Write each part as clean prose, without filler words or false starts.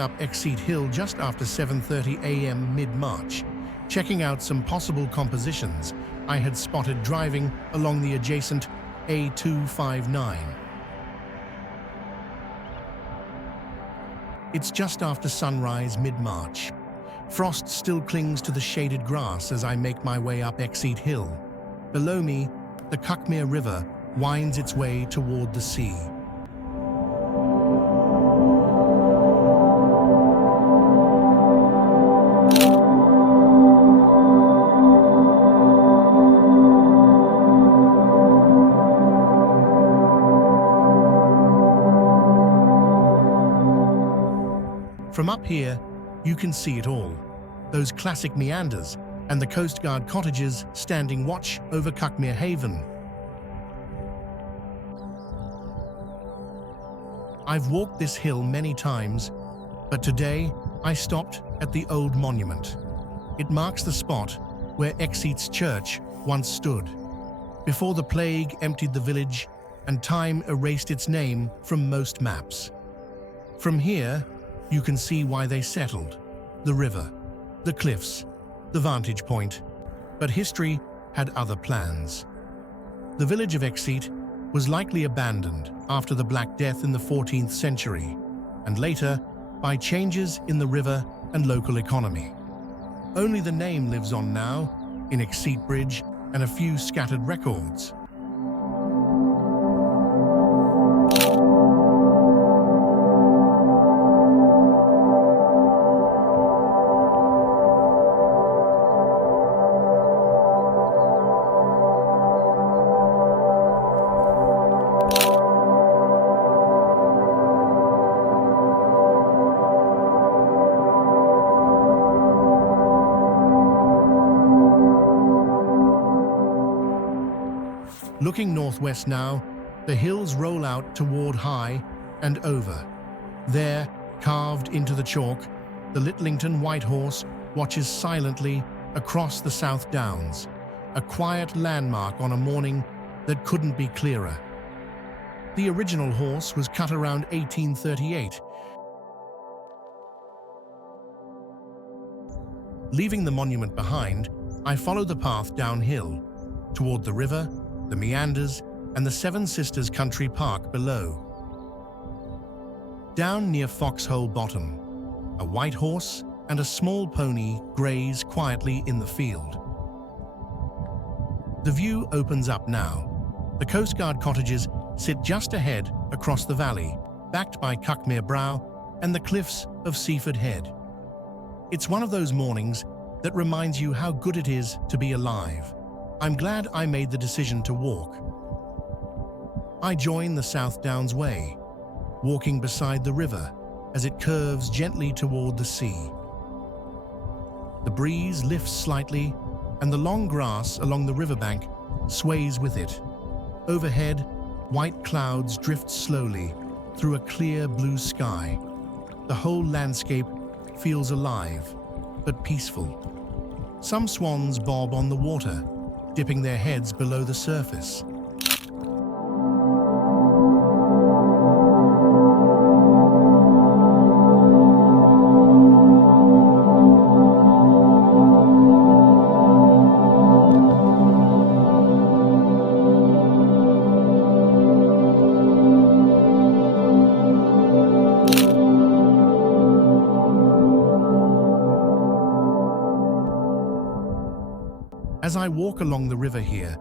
up Exceat Hill just after 7:30 a.m. mid-March, checking out some possible compositions I had spotted driving along the adjacent A259. It's just after sunrise mid-March. Frost still clings to the shaded grass as I make my way up Exceat Hill. Below me, the Cuckmere River winds its way toward the sea. From up here, you can see it all. Those classic meanders and the Coastguard cottages standing watch over Cuckmere Haven. I've walked this hill many times, but today I stopped at the old monument. It marks the spot where Exceat Church once stood, before the plague emptied the village and time erased its name from most maps. From here, you can see why they settled: the river, the cliffs, the vantage point. But history had other plans. The village of Exceat was likely abandoned after the Black Death in the 14th century, and later by changes in the river and local economy. Only the name lives on now, in Exceat Bridge and a few scattered records. Looking northwest now, the hills roll out toward High and over. There, carved into the chalk, the Litlington White Horse watches silently across the South Downs, a quiet landmark on a morning that couldn't be clearer. The original horse was cut around 1838. Leaving the monument behind, I follow the path downhill, toward the river, the meanders, and the Seven Sisters Country Park below. Down near Foxhole Bottom, a white horse and a small pony graze quietly in the field. The view opens up now. The Coastguard cottages sit just ahead across the valley, backed by Cuckmere Brow and the cliffs of Seaford Head. It's one of those mornings that reminds you how good it is to be alive. I'm glad I made the decision to walk. I join the South Downs Way, walking beside the river as it curves gently toward the sea. The breeze lifts slightly, and the long grass along the riverbank sways with it. Overhead, white clouds drift slowly through a clear blue sky. The whole landscape feels alive, but peaceful. Some swans bob on the water, dipping their heads below the surface. As I walk along the river here,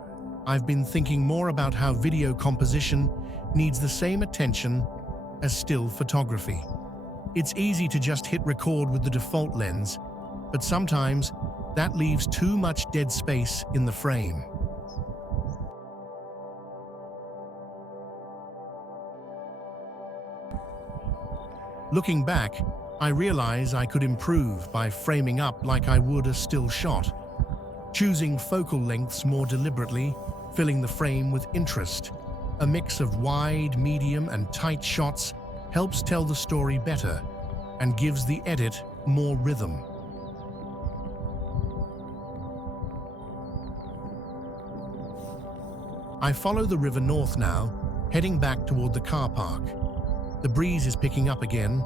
I've been thinking more about how video composition needs the same attention as still photography. It's easy to just hit record with the default lens, but sometimes that leaves too much dead space in the frame. Looking back, I realize I could improve by framing up like I would a still shot. Choosing focal lengths more deliberately, filling the frame with interest. A mix of wide, medium, and tight shots helps tell the story better and gives the edit more rhythm. I follow the river north now, heading back toward the car park. The breeze is picking up again,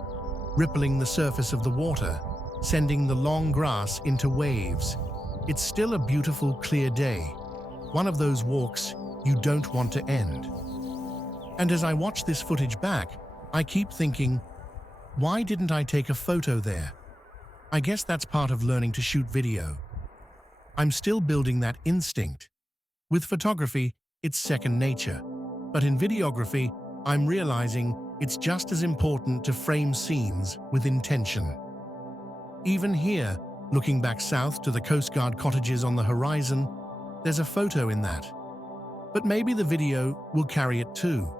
rippling the surface of the water, sending the long grass into waves. It's still a beautiful, clear day, one of those walks you don't want to end. And as I watch this footage back, I keep thinking, why didn't I take a photo there? I guess that's part of learning to shoot video. I'm still building that instinct. With photography, it's second nature. But in videography, I'm realizing it's just as important to frame scenes with intention. Even here, looking back south to the Coastguard cottages on the horizon, there's a photo in that. But maybe the video will carry it too.